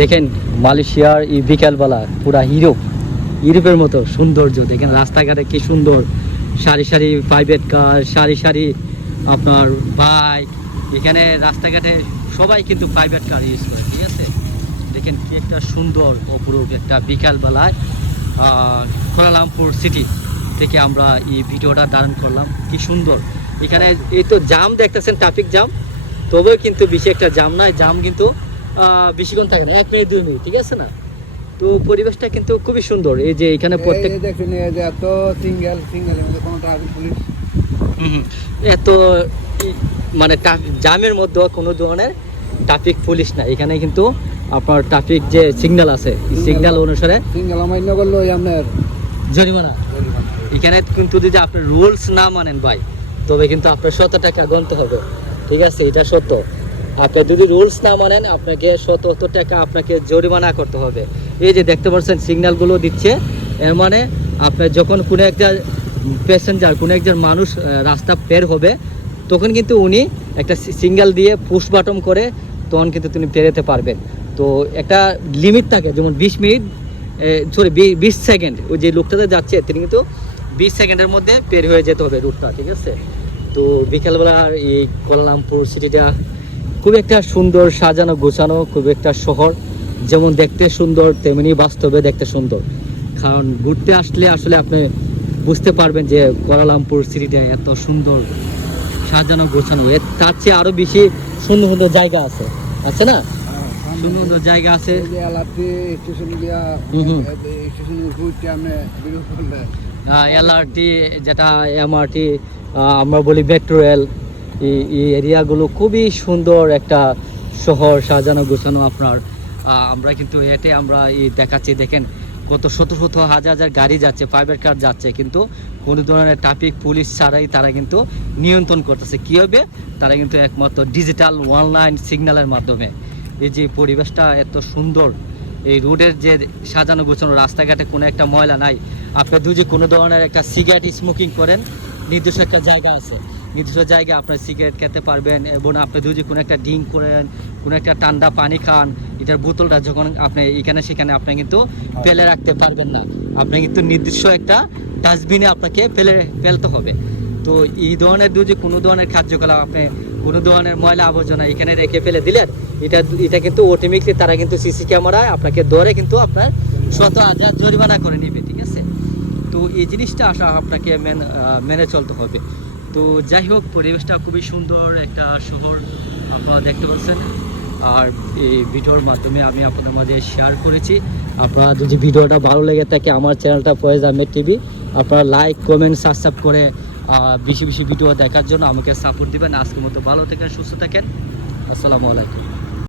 দেখেন মালয়েশিয়ার এই বিকালবেলা পুরা ইউরোপ ইউরোপের মতো সৌন্দর্য। দেখেন রাস্তাঘাটে কি সুন্দর। সারি সারি প্রাইভেট কার সারি সারি আপনার বাইক এখানে রাস্তাঘাটে সবাই কিন্তু প্রাইভেট কার ইউজ করে ঠিক আছে? দেখেন কি একটা সুন্দর অপরূপ একটা বিকালবেলায় আহ, কুয়ালালামপুর সিটি থেকে আমরা এই ভিডিওটা ধারণ করলাম। কি সুন্দর। এখানে এই তো জাম দেখতেছেন ট্রাফিক জাম তবেও কিন্তু বেশি একটা জাম নাই জাম কিন্তু বেশিক্ষণ থাকে না এক মিনিট দুই মিনিট ঠিক আছে না? তো পরিবেশটা কিন্তু খুবই সুন্দর এই যে এখানে প্রত্যেক দেখুন এত সিঙ্গেল সিঙ্গেলের কোনো ট্রাফিক পুলিশ হুম হুম। এত মানে জামের মধ্যে কোনো ধরনের ট্রাফিক পুলিশ না এখানে কিন্তু আপনার ট্রাফিক যে সিগন্যাল আছে সিগন্যাল অনুসারে সিঙ্গেল অমান্য করল ওই আপনার জরিমানা। এখানে কিন্তু যদি আপনি রুলস না মানেন ভাই তবে কিন্তু আপনার শত টাকা গণতে হবে। ঠিক আছে, এটা সত্য। আপনি যদি রুলস না মানেন, আপনাকে শত টাকা আপনাকে জরিমানা করতে হবে। এই যে দেখতে পাচ্ছেন সিগন্যালগুলো দিচ্ছে। এর মানে আপনার যখন কোনো একটা প্যাসেঞ্জার কোনো একজন মানুষ রাস্তা পের হবে, তখন কিন্তু উনি একটা সিঙ্গেল দিয়ে পুশ বাটন করে, তখন কিন্তু তিনি পেরোতে পারবেন। তো একটা লিমিট থাকে, যেমন বিশ মিনিট সরি বিশ সেকেন্ড, ওই যে লোকটাতে যাচ্ছে, তিনি কিন্তু বিশ সেকেন্ডের মধ্যে পের হয়ে যেতে হবে রুটটা ঠিক আছে? তো বিকেলবেলার এই কোয়ালালামপুর সিটিটা খুব একটা সুন্দর সাজানো গোছানো খুব একটা শহর। যেমন দেখতে সুন্দর তেমনি বাস্তবে দেখতে সুন্দর। কারণ ঘুরতে আসলে আসলে আপনি বুঝতে পারবেন যে কোয়ালালামপুর সিটিটা এত সুন্দর সাজানো গোছানো। এর তার চেয়ে আরও বেশি সুন্দর সুন্দর জায়গা আছে। আছে না? সুন্দর সুন্দর জায়গা আছে। স্টেশন। স্টেশন ঘুরতে এলআরটি যেটা এমআরটি আমরা বলি মেট্রো রেল এই এরিয়াগুলো খুবই সুন্দর একটা শহর সাজানো গোছানো আপনার। আমরা কিন্তু এতে আমরা এই দেখাচ্ছি, দেখেন কত শত শত হাজার হাজার গাড়ি যাচ্ছে প্রাইভেট কার যাচ্ছে, কিন্তু কোনো ধরনের ট্রাফিক পুলিশ ছাড়াই তারা কিন্তু নিয়ন্ত্রণ করতেছে। কী হবে? তারা কিন্তু একমাত্র ডিজিটাল অনলাইন সিগন্যালের মাধ্যমে। এই যে পরিবেশটা এত সুন্দর এই রোডের যে সাজানো গোছানো রাস্তাঘাটে কোনো একটা ময়লা নাই। আপনি যদি কোনো ধরনের একটা সিগারেট স্মোকিং করেন, নির্দিষ্ট একটা জায়গা আছে। নির্দিষ্ট জায়গায় আপনার সিগারেট খেতে পারবেন এবং আপনি যদি কোনো একটা ড্রিঙ্ক করেন, কোনো একটা ঠান্ডা পানি খান, এটার বোতলটা যখন আপনি এখানে সেখানে আপনি কিন্তু ফেলে রাখতে পারবেন না। আপনি কিন্তু নির্দিষ্ট একটা ডাস্টবিনে আপনাকে ফেলে ফেলতে হবে। তো এই ধরনের যদি কোনো ধরনের কার্যকলাপ আপনি কোনো ধরনের ময়লা আবর্জনা এখানে রেখে ফেলে দিলেন। এটা এটা কিন্তু অটোমেটিকলি তারা কিন্তু সিসি ক্যামেরায় আপনাকে ধরে কিন্তু আপনার শত হাজার জরিমানা করে নেবে, ঠিক আছে? তো এই জিনিসটা আসা আপনাকে মেন মেনে চলতে হবে। তো যাই হোক, পরিবেশটা খুবই সুন্দর একটা শহর আপনারা দেখতে পাচ্ছেন। আর এই ভিডিওর মাধ্যমে আমি আপনাদের মাঝে শেয়ার করেছি। আপনারা যদি ভিডিওটা ভালো লেগে থাকে, আমার চ্যানেলটা ফয়েজ আহমেদ টিভি, আপনারা লাইক কমেন্ট সাবস্ক্রাইব করে বেশি বেশি ভিডিও দেখার জন্য আমাকে সাপোর্ট দিবেন। আজকের মতো ভালো থাকেন, সুস্থ থাকেন। আসসালামু আলাইকুম।